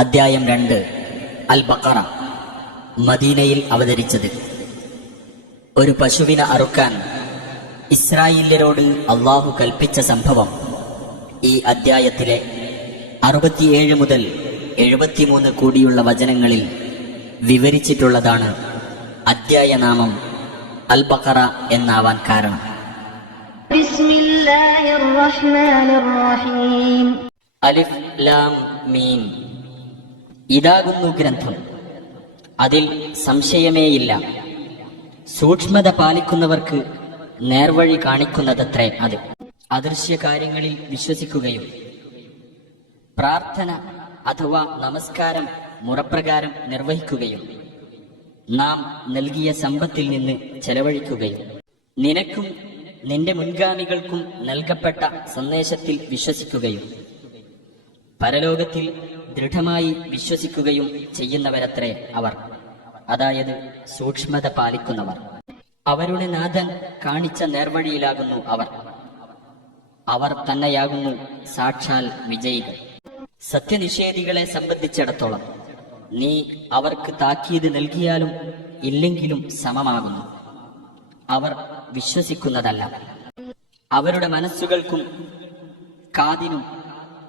അദ്ധ്യായം രണ്ട്. അൽ ബക്കറ മദീനയിൽ അവതരിച്ചത്. ഒരു പശുവിനെ അറുക്കാൻ ഇസ്രായേല്യരോട് അള്ളാഹു കൽപ്പിച്ച സംഭവം ഈ അദ്ധ്യായത്തിലെ അറുപത്തിയേഴ് മുതൽ എഴുപത്തിമൂന്ന് കൂടിയുള്ള വചനങ്ങളിൽ വിവരിച്ചിട്ടുള്ളതാണ് അദ്ധ്യായനാമം അൽ ബക്കറ എന്നാവാൻ കാരണം. അലിഫ് ലാം മീൻ ഇതാകുന്നു ഗ്രന്ഥം. അതിൽ സംശയമേയില്ല. സൂക്ഷ്മത പാലിക്കുന്നവർക്ക് നേർവഴി കാണിക്കുന്നതത്രേ അത്. അദൃശ്യ കാര്യങ്ങളിൽ വിശ്വസിക്കുകയും പ്രാർത്ഥന അഥവാ നമസ്കാരം മുറപ്രകാരം നിർവഹിക്കുകയും നാം നൽകിയ സമ്പത്തിൽ നിന്ന് ചെലവഴിക്കുകയും നിനക്കും നിന്റെ മുൻഗാമികൾക്കും നൽകപ്പെട്ട സന്ദേശത്തിൽ വിശ്വസിക്കുകയും പരലോകത്തിൽ ദൃഢമായി വിശ്വസിക്കുകയും ചെയ്യുന്നവരത്രേ അവർ. അതായത് സൂക്ഷ്മത പാലിക്കുന്നവർ. അവരുടെ നാഥൻ കാണിച്ച നേർവഴിയിലാകുന്നു അവർ. അവർ തന്നെയാകുന്നു സാക്ഷാൽ വിജയികൾ. സത്യനിഷേധികളെ സംബന്ധിച്ചിടത്തോളം നീ അവർക്ക് താക്കീത് നൽകിയാലും ഇല്ലെങ്കിലും സമമാകുന്നു. അവർ വിശ്വസിക്കുന്നതല്ല. അവരുടെ മനസ്സുകൾക്കും കാതിനും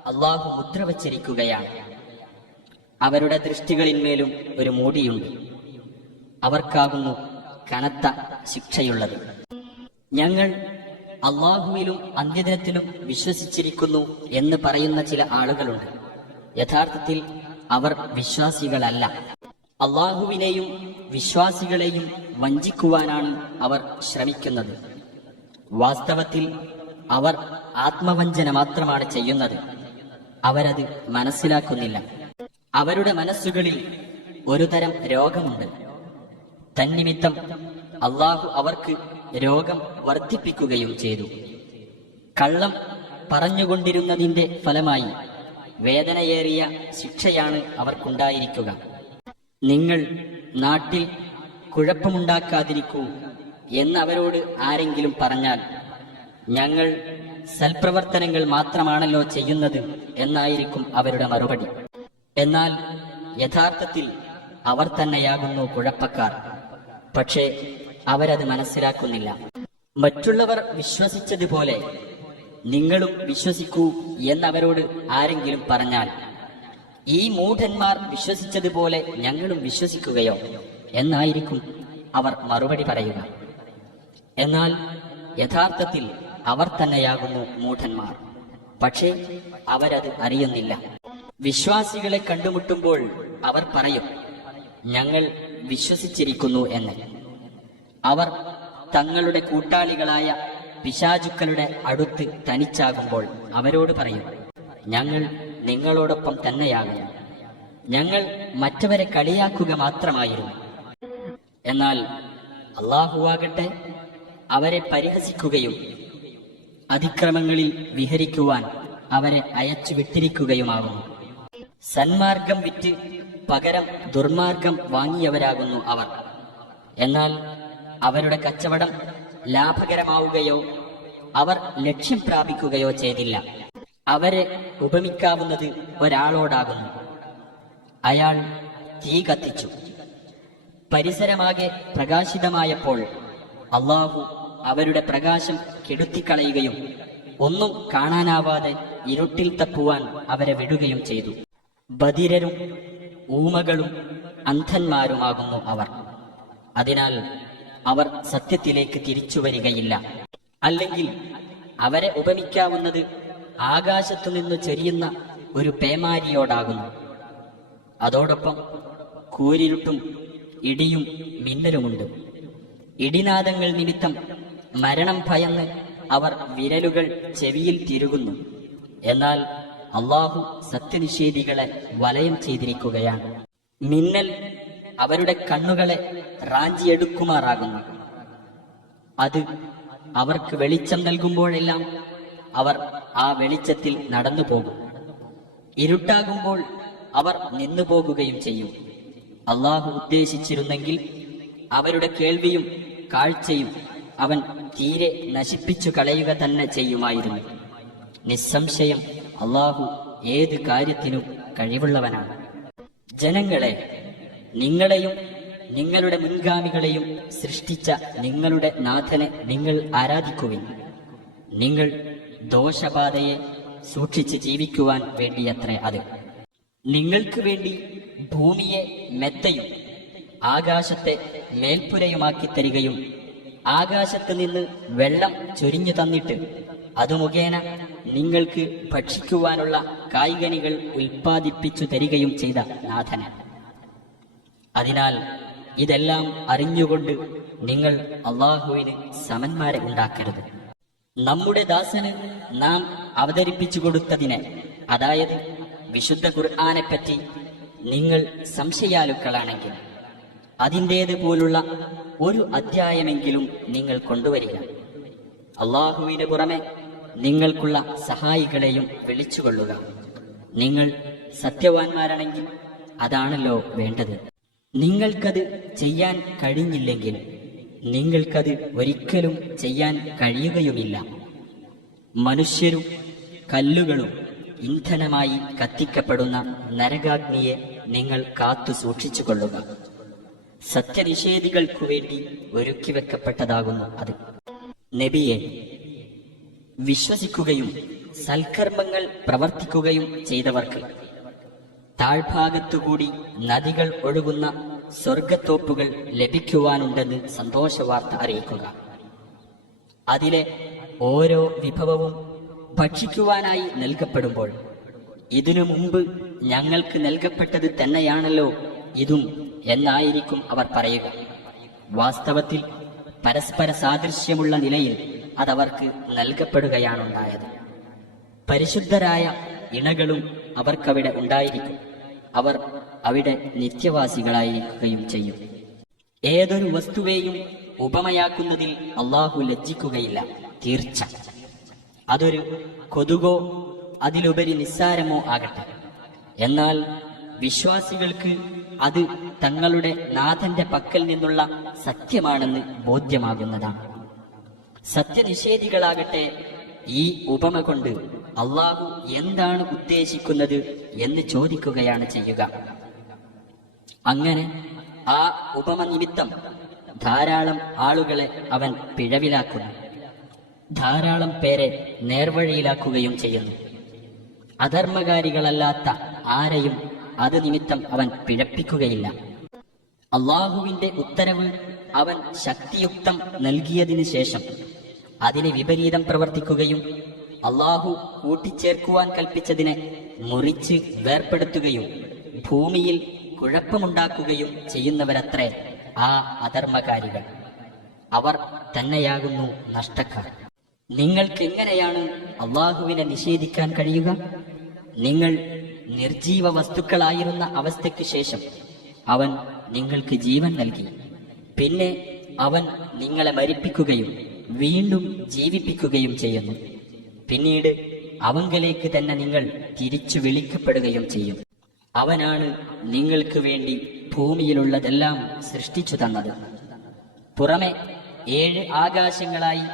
അള്ളാഹു മുദ്ര വച്ചിരിക്കുകയാണ്. അവരുടെ ദൃഷ്ടികളിന്മേലും ഒരു മൂടിയുണ്ട്. അവർക്കാകുന്നു കനത്ത ശിക്ഷയുള്ളത്. ഞങ്ങൾ അള്ളാഹുവിലും അന്ത്യദിനത്തിലും വിശ്വസിച്ചിരിക്കുന്നു എന്ന് പറയുന്ന ചില ആളുകളുണ്ട്. യഥാർത്ഥത്തിൽ അവർ വിശ്വാസികളല്ല. അള്ളാഹുവിനെയും വിശ്വാസികളെയും വഞ്ചിക്കുവാനാണ് അവർ ശ്രമിക്കുന്നത്. വാസ്തവത്തിൽ അവർ ആത്മവഞ്ചന മാത്രമാണ് ചെയ്യുന്നത്. അവരത് മനസ്സിലാക്കുന്നില്ല. അവരുടെ മനസ്സുകളിൽ ഒരുതരം രോഗമുണ്ട്. തന്നിമിത്തം അള്ളാഹു അവർക്ക് രോഗം വർദ്ധിപ്പിക്കുകയും ചെയ്തു. കള്ളം പറഞ്ഞുകൊണ്ടിരുന്നതിന്റെ ഫലമായി വേദനയേറിയ ശിക്ഷയാണ് അവർക്കുണ്ടായിരിക്കുക. നിങ്ങൾ നാട്ടിൽ കുഴപ്പമുണ്ടാക്കാതിരിക്കൂ എന്ന് അവരോട് ആരെങ്കിലും പറഞ്ഞാൽ ഞങ്ങൾ സൽപ്രവർത്തനങ്ങൾ മാത്രമാണല്ലോ ചെയ്യുന്നത് എന്നായിരിക്കും അവരുടെ മറുപടി. എന്നാൽ യഥാർത്ഥത്തിൽ അവർ തന്നെയാകുന്നു കുഴപ്പക്കാർ. പക്ഷേ അവരത് മനസ്സിലാക്കുന്നില്ല. മറ്റുള്ളവർ വിശ്വസിച്ചതുപോലെ നിങ്ങളും വിശ്വസിക്കൂ എന്നവരോട് ആരെങ്കിലും പറഞ്ഞാൽ ഈ മൂഢന്മാർ വിശ്വസിച്ചതുപോലെ ഞങ്ങളും വിശ്വസിക്കുകയോ? എന്നായിരിക്കും അവർ മറുപടി പറയുക. എന്നാൽ യഥാർത്ഥത്തിൽ അവർ തന്നെയാകുന്നു മൂഢന്മാർ. പക്ഷേ അവരത് അറിയുന്നില്ല. വിശ്വാസികളെ കണ്ടുമുട്ടുമ്പോൾ അവർ പറയും ഞങ്ങൾ വിശ്വസിച്ചിരിക്കുന്നു എന്ന്. അവർ തങ്ങളുടെ കൂട്ടാളികളായ പിശാചുക്കളുടെ അടുത്ത് തനിച്ചാകുമ്പോൾ അവരോട് പറയും ഞങ്ങൾ നിങ്ങളോടൊപ്പം തന്നെയാകുന്നു. ഞങ്ങൾ മറ്റവരെ കളിയാക്കുക മാത്രമായിരുന്നു. എന്നാൽ അള്ളാഹുവാകട്ടെ അവരെ പരിഹസിക്കുകയും അതിക്രമങ്ങളിൽ വിഹരിക്കുവാൻ അവരെ അയച്ചു വിട്ടിരിക്കുകയുമാകുന്നു സന്മാർഗം വിറ്റ് പകരം ദുർമാർഗം വാങ്ങിയവരാകുന്നു അവർ. എന്നാൽ അവരുടെ കച്ചവടം ലാഭകരമാവുകയോ അവർ ലക്ഷ്യം പ്രാപിക്കുകയോ ചെയ്തില്ല. അവരെ ഉപമിക്കാവുന്നത് ഒരാളോടാകുന്നു. അയാൾ തീ കത്തിച്ചു. പരിസരമാകെ പ്രകാശിതമായപ്പോൾ അള്ളാഹു അവരുടെ പ്രകാശം കെടുത്തിക്കളയുകയും ഒന്നും കാണാനാവാതെ ഇരുട്ടിൽ തപ്പുവാൻ അവരെ വിടുകയും ചെയ്തു. ബധിരരും ഊമകളും അന്ധന്മാരുമാകുന്നു അവർ. അതിനാൽ അവർ സത്യത്തിലേക്ക് തിരിച്ചു വരികയില്ല. അല്ലെങ്കിൽ അവരെ ഉപമിക്കാവുന്നത് ആകാശത്തു നിന്ന് ചെരിയുന്ന ഒരു പേമാരിയോടാകുന്നു. അതോടൊപ്പം കൂരിരുട്ടും ഇടിയും മിന്നലുമുണ്ട്. ഇടിനാദങ്ങൾ നിമിത്തം മരണം ഭയന്ന് അവർ വിരലുകൾ ചെവിയിൽ തിരുകുന്നു. എന്നാൽ അള്ളാഹു സത്യനിഷേധികളെ വലയം ചെയ്തിരിക്കുകയാണ്. മിന്നൽ അവരുടെ കണ്ണുകളെ റാഞ്ചിയെടുക്കുമാറാകുന്നു. അത് അവർക്ക് വെളിച്ചം നൽകുമ്പോഴെല്ലാം അവർ ആ വെളിച്ചത്തിൽ നടന്നു പോകും ഇരുട്ടാകുമ്പോൾ അവർ നിന്നു പോകുകയും ചെയ്യും. അള്ളാഹു ഉദ്ദേശിച്ചിരുന്നെങ്കിൽ അവരുടെ കേൾവിയും കാഴ്ചയും അവൻ തീരെ നശിപ്പിച്ചു കളയുക തന്നെ ചെയ്യുമായിരുന്നു. നിസ്സംശയം അള്ളാഹു ഏത് കാര്യത്തിനും കഴിവുള്ളവനാണ്. ജനങ്ങളെ നിങ്ങളെയും നിങ്ങളുടെ മുൻഗാമികളെയും സൃഷ്ടിച്ച നിങ്ങളുടെ നാഥനെ നിങ്ങൾ ആരാധിക്കുവിൻ. നിങ്ങൾ ദോഷബാധയെ സൂക്ഷിച്ച് ജീവിക്കുവാൻ വേണ്ടിയത്രേ അത്. നിങ്ങൾക്ക് വേണ്ടി ഭൂമിയെ മെത്തയും ആകാശത്തെ മേൽപ്പുരയുമാക്കി തരികയും ആകാശത്ത് നിന്ന് വെള്ളം ചൊരിഞ്ഞു തന്നിട്ട് അത് മുഖേന നിങ്ങൾക്ക് ഭക്ഷിക്കുവാനുള്ള കായികനികൾ ഉൽപ്പാദിപ്പിച്ചു തരികയും ചെയ്ത നാഥന് അതിനാൽ ഇതെല്ലാം അറിഞ്ഞുകൊണ്ട് നിങ്ങൾ അള്ളാഹുവിന് സമന്മാരെ ഉണ്ടാക്കരുത്. നമ്മുടെ ദാസന് നാം അവതരിപ്പിച്ചു കൊടുത്തതിന് അതായത് വിശുദ്ധ ഖുർആാനെ പറ്റി നിങ്ങൾ സംശയാലുക്കളാണെങ്കിൽ അതിന്റേത് പോലുള്ള ഒരു അധ്യായമെങ്കിലും നിങ്ങൾ കൊണ്ടുവരിക. അള്ളാഹുവിന് പുറമെ നിങ്ങൾക്കുള്ള സഹായികളെയും വിളിച്ചുകൊള്ളുക. നിങ്ങൾ സത്യവാന്മാരാണെങ്കിൽ അതാണല്ലോ വേണ്ടത്. നിങ്ങൾക്കത് ചെയ്യാൻ കഴിഞ്ഞില്ലെങ്കിൽ നിങ്ങൾക്കത് ഒരിക്കലും ചെയ്യാൻ കഴിയുകയുമില്ല. മനുഷ്യരും കല്ലുകളും ഇന്ധനമായി കത്തിക്കപ്പെടുന്ന നരകാഗ്നിയെ നിങ്ങൾ കാത്തു സൂക്ഷിച്ചു കൊള്ളുക സത്യനിഷേധികൾക്കു വേണ്ടി ഒരുക്കി വെക്കപ്പെട്ടതാകുന്നു അത്. നബിയെ വിശ്വസിക്കുകയും സൽക്കർമ്മങ്ങൾ പ്രവർത്തിക്കുകയും ചെയ്തവർക്ക്. താഴ്ഭാഗത്തുകൂടി നദികൾ ഒഴുകുന്ന സ്വർഗത്തോപ്പുകൾ ലഭിക്കുവാനുണ്ടെന്ന് സന്തോഷവാർത്ത അറിയിക്കുക. അതിലെ ഓരോ വിഭവവും ഭക്ഷിക്കുവാനായി നൽകപ്പെടുമ്പോൾ ഇതിനു മുമ്പ് ഞങ്ങൾക്ക് നൽകപ്പെട്ടത് തന്നെയാണല്ലോ ഇതും എന്നായിരിക്കും അവർ പറയുക. വാസ്തവത്തിൽ പരസ്പര സാദൃശ്യമുള്ള നിലയിൽ അതവർക്ക് നൽകപ്പെടുകയാണുണ്ടായത്. പരിശുദ്ധരായ ഇണകളും അവർക്കവിടെ ഉണ്ടായിരിക്കും. അവർ അവിടെ നിത്യവാസികളായിരിക്കുകയും ചെയ്യും. ഏതൊരു വസ്തുവേയും ഉപമയാക്കുന്നതിൽ അള്ളാഹു ലജ്ജിക്കുകയില്ല തീർച്ച. അതൊരു കൊതുകോ അതിലുപരി നിസ്സാരമോ ആകട്ടെ. എന്നാൽ വിശ്വാസികൾക്ക് അത് തങ്ങളുടെ നാഥന്റെ പക്കൽ നിന്നുള്ള സത്യമാണെന്ന് ബോധ്യമാകുന്നതാണ്. സത്യനിഷേധികളാകട്ടെ. ഈ ഉപമ കൊണ്ട് അള്ളാഹു എന്താണ് ഉദ്ദേശിക്കുന്നത് എന്ന് ചോദിക്കുകയാണ് ചെയ്യുക. അങ്ങനെ ആ ഉപമ നിമിത്തം ധാരാളം ആളുകളെ അവൻ പിഴവിലാക്കുന്നു. ധാരാളം പേരെ നേർവഴിയിലാക്കുകയും ചെയ്യുന്നു. അധർമ്മകാരികളല്ലാത്ത ആരെയും അത് നിമിത്തം അവൻ പിഴപ്പിക്കുകയില്ല. അള്ളാഹുവിന്റെ ഉത്തരവ് അവൻ ശക്തിയുക്തം നൽകിയതിനു ശേഷം അതിന് വിപരീതം പ്രവർത്തിക്കുകയും അള്ളാഹു കൂട്ടിച്ചേർക്കുവാൻ കൽപ്പിച്ചതിനെ മുറിച്ച് വേർപ്പെടുത്തുകയും ഭൂമിയിൽ കുഴപ്പമുണ്ടാക്കുകയും ചെയ്യുന്നവരത്രേ ആ അധർമ്മകാരികൾ. അവർ തന്നെയാകുന്നു നഷ്ടക്കാർ. നിങ്ങൾക്ക് എങ്ങനെയാണ് അള്ളാഹുവിനെ നിഷേധിക്കാൻ കഴിയുക? നിങ്ങൾ നിർജീവ വസ്തുക്കളായിരുന്ന അവസ്ഥയ്ക്ക് ശേഷം അവൻ നിങ്ങൾക്ക് ജീവൻ നൽകി. പിന്നെ അവൻ നിങ്ങളെ മരിപ്പിക്കുകയും വീണ്ടും ജീവിപ്പിക്കുകയും ചെയ്യുന്നു. പിന്നീട് അവങ്കലേക്ക് തന്നെ നിങ്ങൾ തിരിച്ചു വിളിക്കപ്പെടുകയും ചെയ്യും. അവനാണ് നിങ്ങൾക്ക് വേണ്ടി ഭൂമിയിലുള്ളതെല്ലാം സൃഷ്ടിച്ചു തന്നത്. പുറമെ ഏഴ് ആകാശങ്ങളായി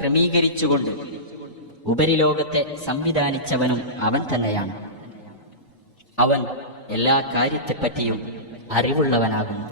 ക്രമീകരിച്ചുകൊണ്ട് ഉപരിലോകത്തെ സംവിധാനിച്ചവനും അവൻ തന്നെയാണ്. അവൻ എല്ലാ കാര്യത്തെപ്പറ്റിയും അറിവുള്ളവനാകുന്നു.